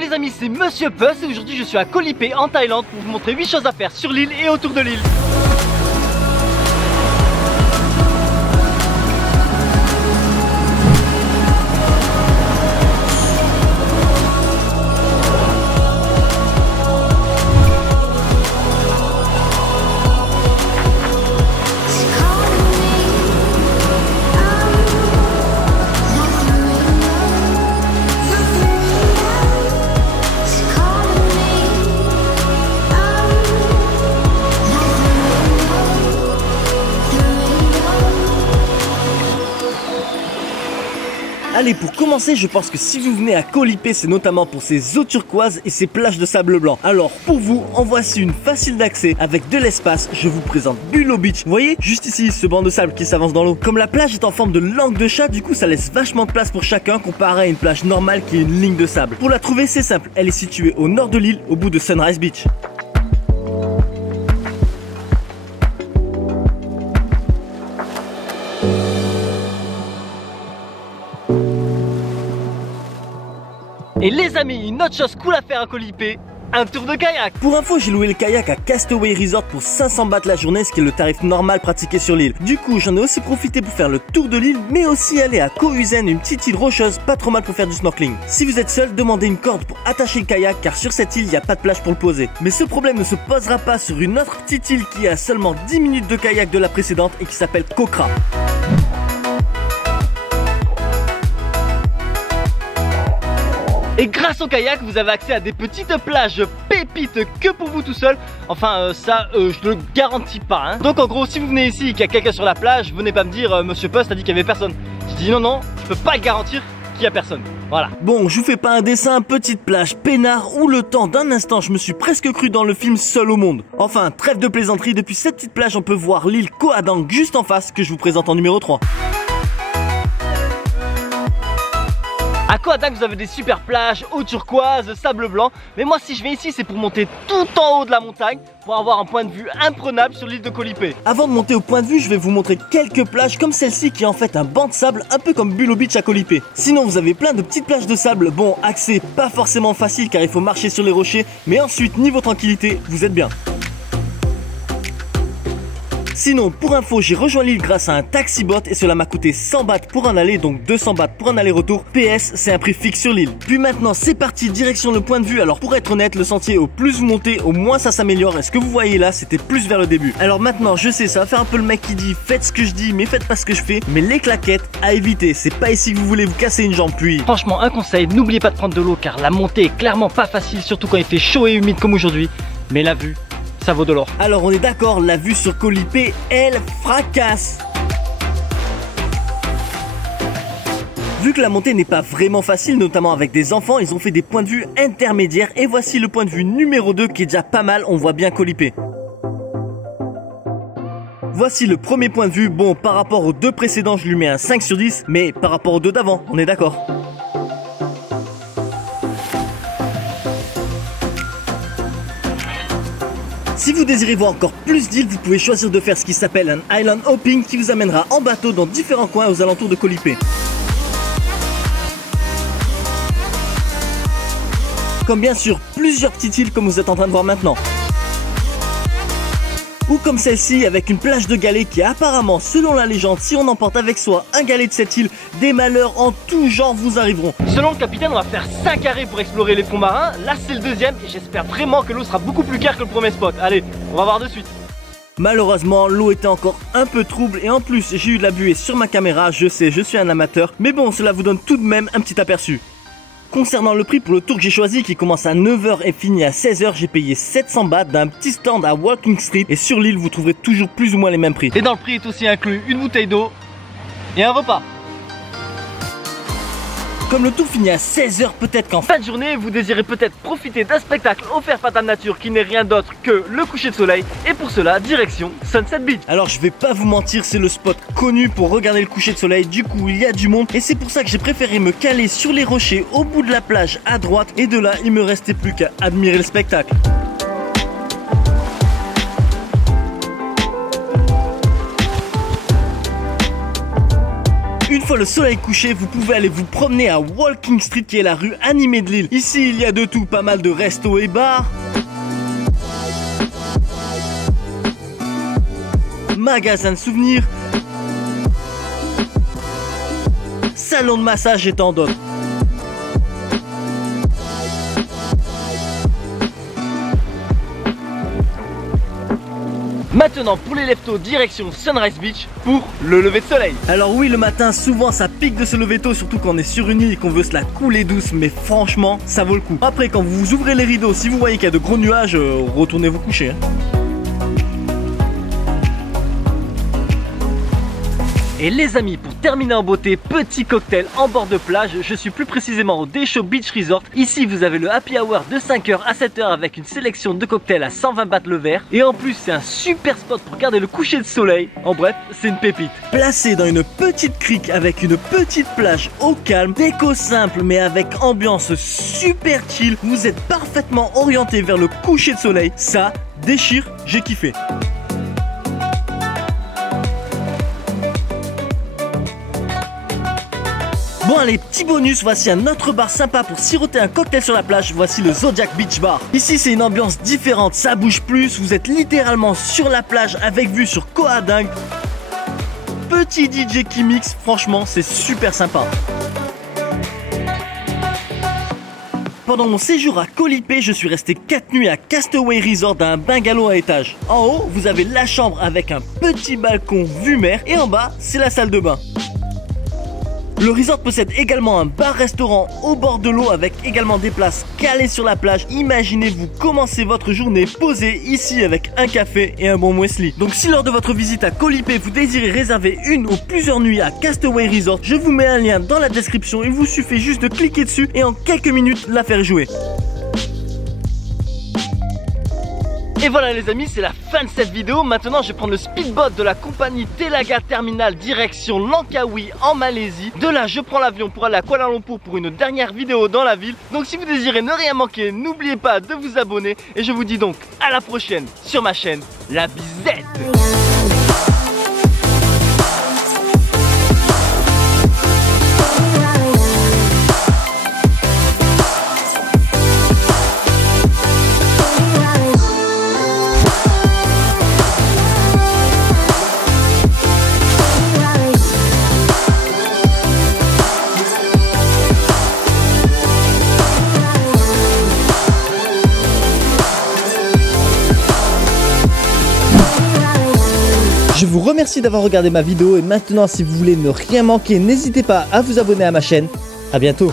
Salut les amis, c'est Monsieur Puss et aujourd'hui je suis à Koh Lipe en Thaïlande pour vous montrer 8 choses à faire sur l'île et autour de l'île. Allez, pour commencer, je pense que si vous venez à Koh Lipe, c'est notamment pour ses eaux turquoises et ses plages de sable blanc. Alors, pour vous, en voici une facile d'accès avec de l'espace. Je vous présente Bulo Beach. Vous voyez, juste ici, ce banc de sable qui s'avance dans l'eau. Comme la plage est en forme de langue de chat, du coup, ça laisse vachement de place pour chacun comparé à une plage normale qui est une ligne de sable. Pour la trouver, c'est simple. Elle est située au nord de l'île, au bout de Sunrise Beach. Et les amis, une autre chose cool à faire à Koh Lipe, un tour de kayak. Pour info, j'ai loué le kayak à Castaway Resort pour 500 bahts la journée, ce qui est le tarif normal pratiqué sur l'île. Du coup, j'en ai aussi profité pour faire le tour de l'île, mais aussi aller à Koh Usen, une petite île rocheuse, pas trop mal pour faire du snorkeling. Si vous êtes seul, demandez une corde pour attacher le kayak, car sur cette île, il n'y a pas de plage pour le poser. Mais ce problème ne se posera pas sur une autre petite île qui est à seulement 10 minutes de kayak de la précédente et qui s'appelle Koh Kra. Et grâce au kayak, vous avez accès à des petites plages pépites que pour vous tout seul. Enfin, ça, je le garantis pas. Hein. Donc en gros, si vous venez ici et qu'il y a quelqu'un sur la plage, venez pas me dire Monsieur Puss a dit qu'il y avait personne. Je dis non, je peux pas garantir qu'il y a personne. Voilà. Bon, je vous fais pas un dessin, petite plage peinard où le temps d'un instant, je me suis presque cru dans le film Seul au monde. Enfin, trêve de plaisanterie, depuis cette petite plage, on peut voir l'île Koh Adang juste en face que je vous présente en numéro 3. À Koh Adang, vous avez des super plages, eau turquoise, sable blanc. Mais moi, si je vais ici, c'est pour monter tout en haut de la montagne pour avoir un point de vue imprenable sur l'île de Koh Lipe. Avant de monter au point de vue, je vais vous montrer quelques plages comme celle-ci qui est en fait un banc de sable, un peu comme Bulo Beach à Koh Lipe. Sinon, vous avez plein de petites plages de sable. Bon, accès pas forcément facile car il faut marcher sur les rochers. Mais ensuite, niveau tranquillité, vous êtes bien. Sinon, pour info, j'ai rejoint l'île grâce à un taxi-bot et cela m'a coûté 100 bahts pour un aller, donc 200 bahts pour un aller-retour. PS, c'est un prix fixe sur l'île. Puis maintenant, c'est parti, direction le point de vue. Alors pour être honnête, le sentier, au plus vous montez, au moins ça s'améliore. Et ce que vous voyez là, c'était plus vers le début. Alors maintenant, je sais, ça va faire un peu le mec qui dit faites ce que je dis, mais faites pas ce que je fais. Mais les claquettes, à éviter. C'est pas ici que vous voulez vous casser une jambe. Puis franchement, un conseil, n'oubliez pas de prendre de l'eau car la montée est clairement pas facile, surtout quand il fait chaud et humide comme aujourd'hui. Mais la vue, ça vaut de l'or. Alors on est d'accord, la vue sur Koh Lipe, elle fracasse. Vu que la montée n'est pas vraiment facile, notamment avec des enfants, ils ont fait des points de vue intermédiaires. Et voici le point de vue numéro 2 qui est déjà pas mal, on voit bien Koh Lipe. Voici le premier point de vue. Bon, par rapport aux deux précédents, je lui mets un 5 sur 10. Mais par rapport aux deux d'avant, on est d'accord. Si vous désirez voir encore plus d'îles, vous pouvez choisir de faire ce qui s'appelle un island hopping qui vous amènera en bateau dans différents coins aux alentours de Koh Lipe. Comme bien sûr plusieurs petites îles comme vous êtes en train de voir maintenant. Ou comme celle-ci avec une plage de galets qui apparemment, selon la légende, si on emporte avec soi un galet de cette île, des malheurs en tout genre vous arriveront. Selon le capitaine, on va faire 5 arrêts pour explorer les fonds marins. Là c'est le deuxième et j'espère vraiment que l'eau sera beaucoup plus claire que le premier spot. Allez, on va voir de suite. Malheureusement, l'eau était encore un peu trouble et en plus j'ai eu de la buée sur ma caméra. Je sais, je suis un amateur, mais bon, cela vous donne tout de même un petit aperçu. Concernant le prix pour le tour que j'ai choisi qui commence à 9 h et finit à 16 h, j'ai payé 700 bahts d'un petit stand à Walking Street et sur l'île vous trouverez toujours plus ou moins les mêmes prix. Et dans le prix est aussi inclus une bouteille d'eau et un repas. Comme le tour finit à 16 h, peut-être qu'en fin de journée, vous désirez peut-être profiter d'un spectacle offert par Dame Nature qui n'est rien d'autre que le coucher de soleil. Et pour cela, direction Sunset Beach. Alors je vais pas vous mentir, c'est le spot connu pour regarder le coucher de soleil. Du coup, il y a du monde et c'est pour ça que j'ai préféré me caler sur les rochers au bout de la plage à droite. Et de là, il me restait plus qu'à admirer le spectacle. Une fois le soleil couché, vous pouvez aller vous promener à Walking Street qui est la rue animée de Lille. Ici, il y a de tout, pas mal de restos et bars, magasins de souvenirs, salon de massage et tant d'autres. Maintenant pour les leftos direction Sunrise Beach pour le lever de soleil. Alors oui, le matin souvent ça pique de se lever tôt, surtout quand on est sur une île et qu'on veut se la couler douce, mais franchement ça vaut le coup. Après quand vous ouvrez les rideaux, si vous voyez qu'il y a de gros nuages, retournez vous coucher. Et les amis, pour terminer en beauté, petit cocktail en bord de plage. Je suis plus précisément au Deschaux Beach Resort. Ici vous avez le happy hour de 5h à 7h avec une sélection de cocktails à 120 bahts le verre. Et en plus c'est un super spot pour regarder le coucher de soleil. En bref, c'est une pépite. Placé dans une petite crique avec une petite plage au calme, déco simple mais avec ambiance super chill, vous êtes parfaitement orienté vers le coucher de soleil. Ça déchire, j'ai kiffé. Bon allez, petit bonus, voici un autre bar sympa pour siroter un cocktail sur la plage, voici le Zodiac Beach Bar. Ici c'est une ambiance différente, ça bouge plus, vous êtes littéralement sur la plage avec vue sur Koh Adang. Petit DJ qui mixe, franchement c'est super sympa. Pendant mon séjour à Koh Lipe, je suis resté 4 nuits à Castaway Resort dans un bungalow à étage. En haut, vous avez la chambre avec un petit balcon vue mer et en bas, c'est la salle de bain. Le resort possède également un bar-restaurant au bord de l'eau avec également des places calées sur la plage. Imaginez-vous commencer votre journée posée ici avec un café et un bon muesli. Donc si lors de votre visite à Koh Lipe vous désirez réserver une ou plusieurs nuits à Castaway Resort, je vous mets un lien dans la description. Il vous suffit juste de cliquer dessus et en quelques minutes l'affaire est jouée. Et voilà les amis, c'est la fin de cette vidéo. Maintenant je vais prendre le speedboat de la compagnie Telaga Terminal direction Langkawi en Malaisie. De là je prends l'avion pour aller à Kuala Lumpur pour une dernière vidéo dans la ville. Donc si vous désirez ne rien manquer, n'oubliez pas de vous abonner. Et je vous dis donc à la prochaine sur ma chaîne, la Bizette. Je vous remercie d'avoir regardé ma vidéo et maintenant si vous voulez ne rien manquer, n'hésitez pas à vous abonner à ma chaîne. À bientôt.